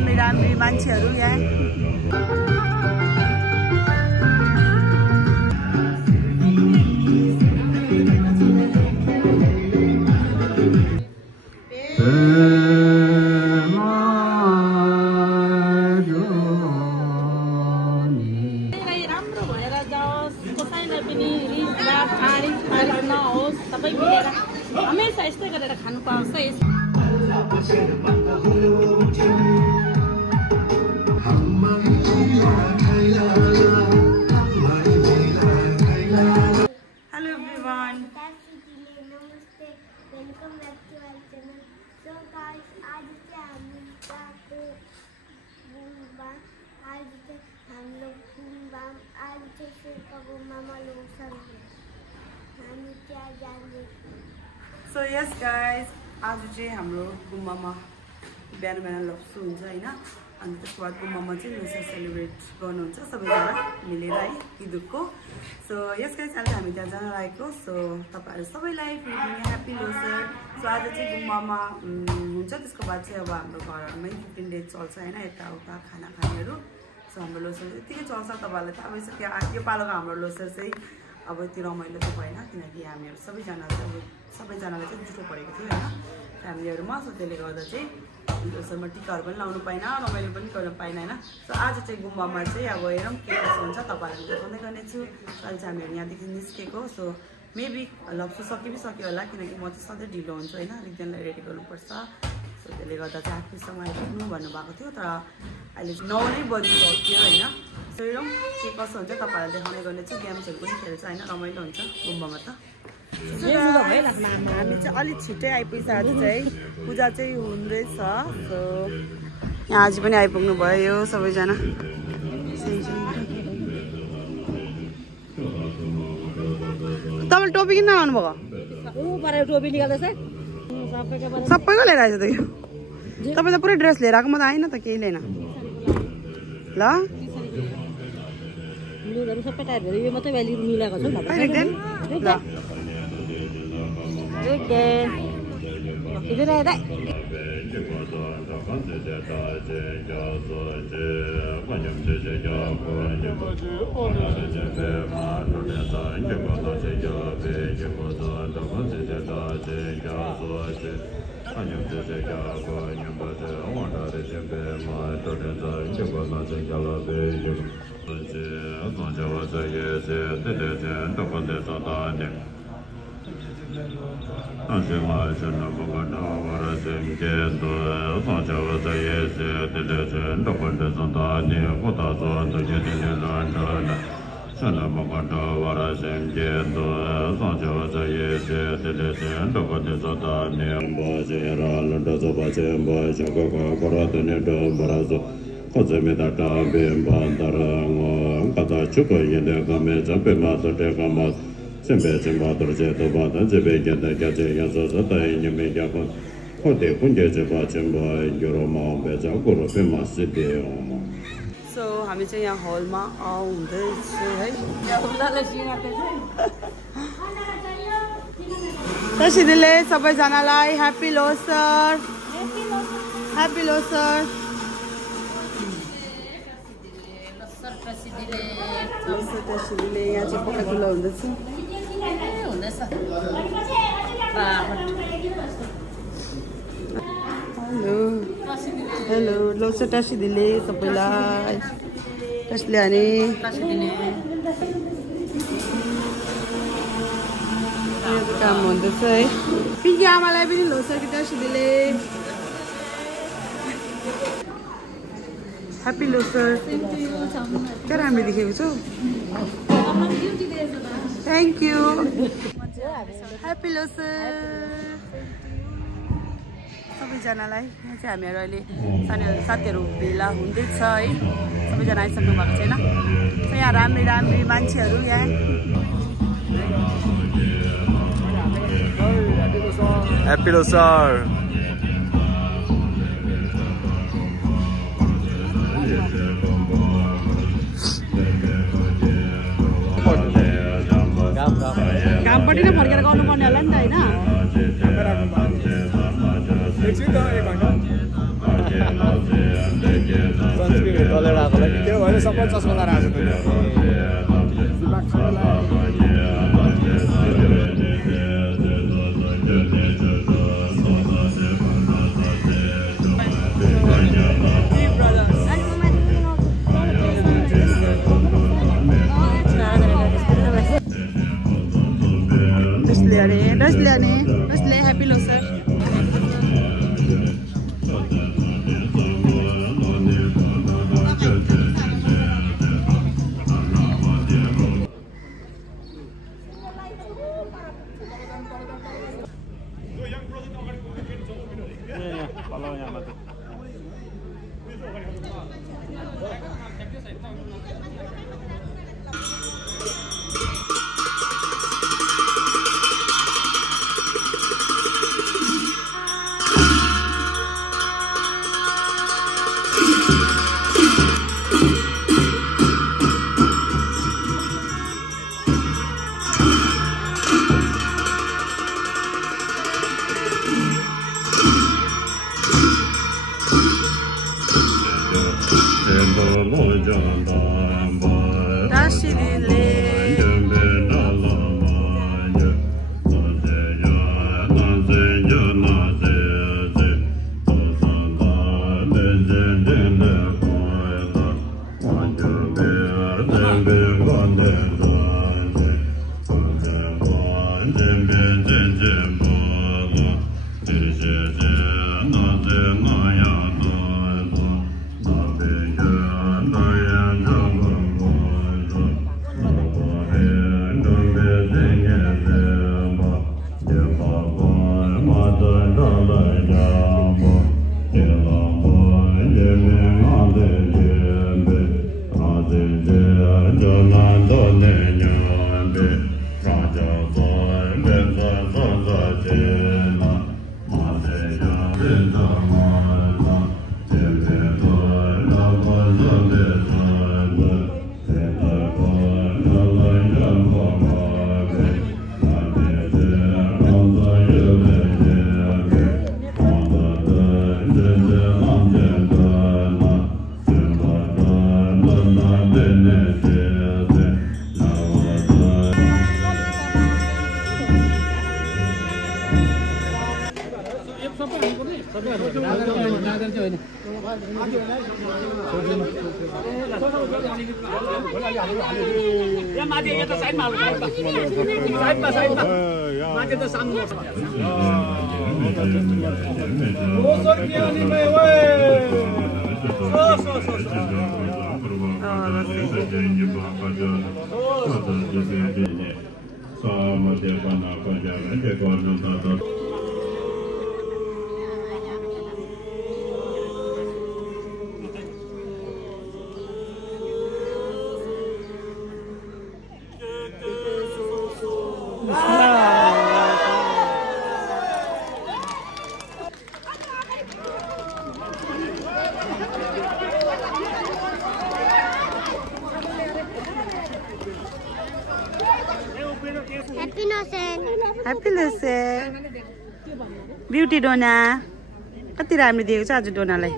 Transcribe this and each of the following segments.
राम्री राम्री मान्छेहरू यहाँ। हमेशा यस्तै गरेर खानु पाउँछ। हेलो एभ्रीवान, नमस्ते, welcome back to our channel. So guys, आज से हम लोग आज से मामा लोग सब हम क्या जाने। सो यस गाइस, आज चाहिँ हाम्रो गुम्बामा बिहान बिहान लप्सु हुन्छ हैन। अनि त्यसको बाद गुम्बामा चाहिँ लोसर सेलिब्रेट गर्नुहुन्छ सबैजना मिलेर है ईदको। सो यस गाइस, आज हामी त्यहाँ जान लागेको। सो तपाईहरु सबैलाई फेरि ह्यापी लोसर। सो आज चाहिँ गुम्बामा हुन्छ, त्यसको बाद चाहिँ अब हाम्रो घरमै 15 डेज चल्छ हैन, यताउता खाना खानेहरू। सो हाम्रो लोसर यतिकै चल्छ। तपाईहरुलाई थाहा भइसक्यो यो पालोको हाम्रो लोसर चाहिँ अब यति रमाइलो चाहिँ भएन, किनकि हामीहरू सबैजनालाई चाहिँ जुठो परेको थियो होइन फ्यामिलीहरूमा। सो त्यसले गर्दा चाहिँ लोसरमा टिकाहरू पनि लाउनु पाएन, रमाइलो पनि गर्न पाएन होइन। सो आज चाहिँ गुम्बामा चाहिँ अब हेरौँ के कसो हुन्छ, तपाईँहरूलाई देखाउँदै गर्नेछु। अहिले चाहिँ हामीहरू यहाँदेखि निस्केको। सो मेबी लप्सु सक्यो होला, किनकि म चाहिँ सधैँ ढिलो हुन्छु होइन, एकजनालाई रेडी गर्नुपर्छ। सो त्यसले गर्दा चाहिँ आफूसँग आइपुग्नु भन्नुभएको थियो, तर अहिले 9 नै बजिसक्यो होइन। सो हेरौँ के कसो हुन्छ, तपाईँहरूलाई देखाउने गर्नेछु। गेम्सहरू पनि खेल्छ होइन, रमाइलो हुन्छ गुम्बामा त। हामी चाहिँ अलिक छिट्टै आइपुग्छ। आज चाहिँ पूजा चाहिँ हुँदैछ। सो यहाँ आज पनि आइपुग्नु भयो सबैजना। तपाईँले टोपी किन नलाउनु भएको? सबैको लिएर आएछ त यो। तपाईँ त पुरै ड्रेस लिएर आएको, म त आइन त केही लिएन। ल सबै टाइपहरू यो मात्रै भ्याली मिलाएको छ ल। इधर आए सो हामी चाहिँ यहाँ हलमा आउँदैछु है। तसिदिले सबैजनालाई ह्यापी लोसर, ह्यापी लोसर। तसिदिले यहाँ चाहिँ पकाइतुला हुँदैछ। हेलो हेलो, लोसर टासिदिले सबैलाई। कसले हाने काम हुँदैछ है। पिङ्की आमालाई पनि लोसर कि टासिदिले ह्यापी लोसर। क्या राम्रो देखेको छौ, थ्याङ्क यू। ह्यापी लोसर सबैजनालाई। यहाँ चाहिँ हामीहरू अहिले साथीहरू भेला हुँदैछ है, सबैजना आइसक्नु भएको छैन। यहाँ राम्री राम्री मान्छेहरू यहाँ। ह्यापी लोसर। घामपट्टि नै फर्केर गर्नुपर्ने होला नि त होइन। एकछिन त 1 घण्टा आफूलाई त्यो भएर सबै चस्मा लगाएर आएको Let's happy loser. Happy Lucy. Beauty Dona. कति राम्रो दिएको छ आज डोनालाई.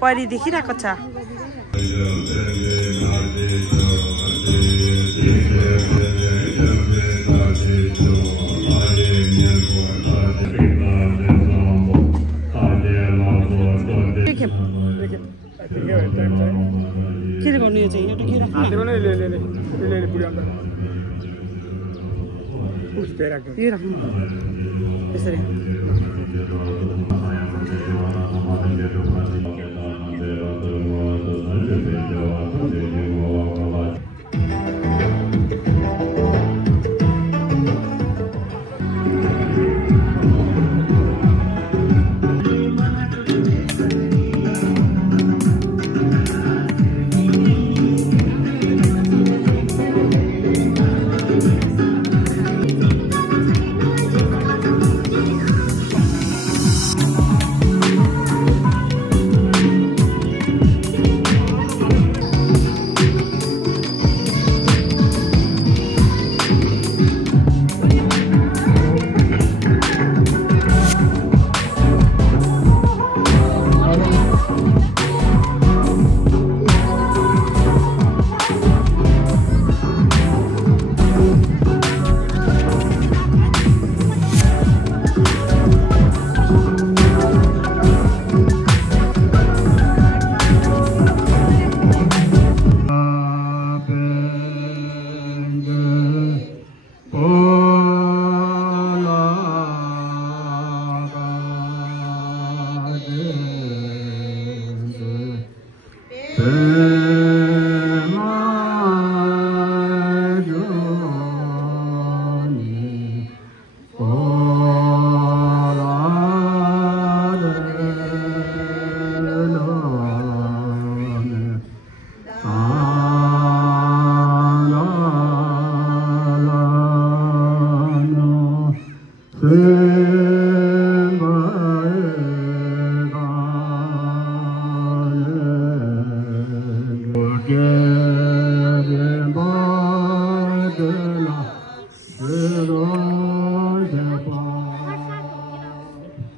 परी देखिरहेको छ. के गर्नु यो चाहिँ एउटा के राख्नु. ये राख्नु. यसरी.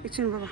एकछिन बाबा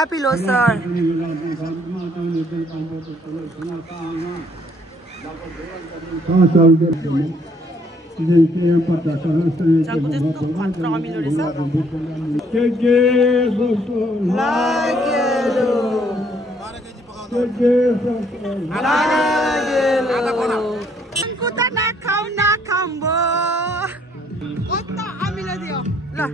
Happy Losar. Jangan jatuh kontra kami lori sa. Aku tak nak kau nak kambo. Kota kami lori dia. Lah.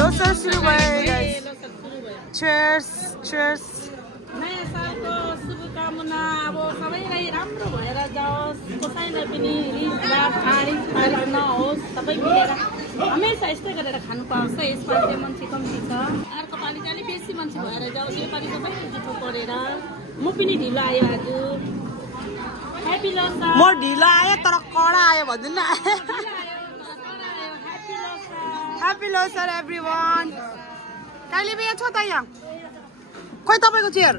Losar सुरु भयो guys. Cheers, cheers. नयाँ सालको शुभकामना अब सबैलाई राम्रो भएर जाओस्, कसैलाई पनि रिसराग खारिज नहोस्, सबै मिलेर हमेसा यस्तै गरेर खानु पाउँछ। यसपालि चाहिँ मान्छे कम्ती छ, अर्को पालि चाहिँ अलिक बेसी मान्छे भएर जाओस्। योपालि सबै जुठो परेर म पनि ढिलो आयो आज। ह्यापी लोसार। म ढिलो आयो तर कडा आयो भन्दिन न। Happy Losar everyone. काइले बिहा छ त यहाँ? खोइ तपाईको चेयर?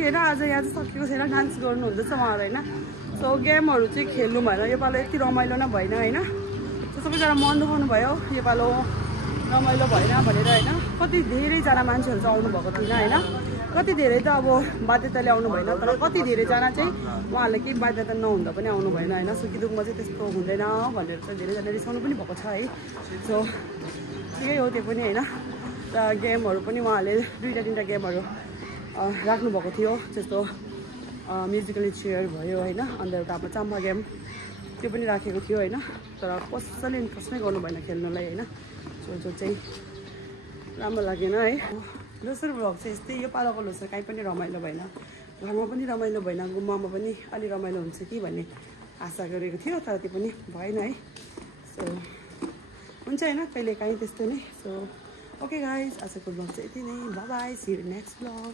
सकिएन आज यहाँ चाहिँ सकिएको छैन डान्स गर्नु हुँदैछ उहाँहरू होइन सो गेमहरू चाहिँ खेल्नु भएन योपालो यति रमाइलो नै भएन होइन सो सबैजना मन दुखाउनु भयो योपालो रमाइलो भएन भनेर होइन कति धेरैजना मान्छेहरू चाहिँ आउनुभएको थिएन होइन कति धेरै त अब बाध्यताले आउनु भएन तर कति धेरैजना चाहिँ उहाँहरूले केही बाध्यता नहुँदा पनि आउनु भएन होइन सुकिदुखमा चाहिँ त्यस्तो हुँदैन भनेर चाहिँ धेरैजना रिसाउनु पनि भएको छ है सो ठिकै हो त्यो पनि होइन र गेमहरू पनि उहाँहरूले 2-3 गेमहरू राख्नुभएको थियो जस्तो म्युजिकली चेयर भयो होइन अन्त एउटा अब चाम्बा गेम त्यो पनि राखेको थियो होइन तर कसैले इन्ट्रेस्ट नै गर्नु भएन खेल्नलाई होइन जो चाहिँ राम्रो लागेन है लोसर भ्लग चाहिँ यस्तै यो पालोको लोसर कहीँ पनि रमाइलो भएन घरमा पनि रमाइलो भएन गुम्बामा पनि अलि रमाइलो हुन्छ कि भन्ने आशा गरेको थियो तर त्यो पनि भएन है सो हुन्छ होइन कहिले काहीँ त्यस्तो नै सो ओके गाइज आजको भ्लग चाहिँ यति नै bye bye see you next vlog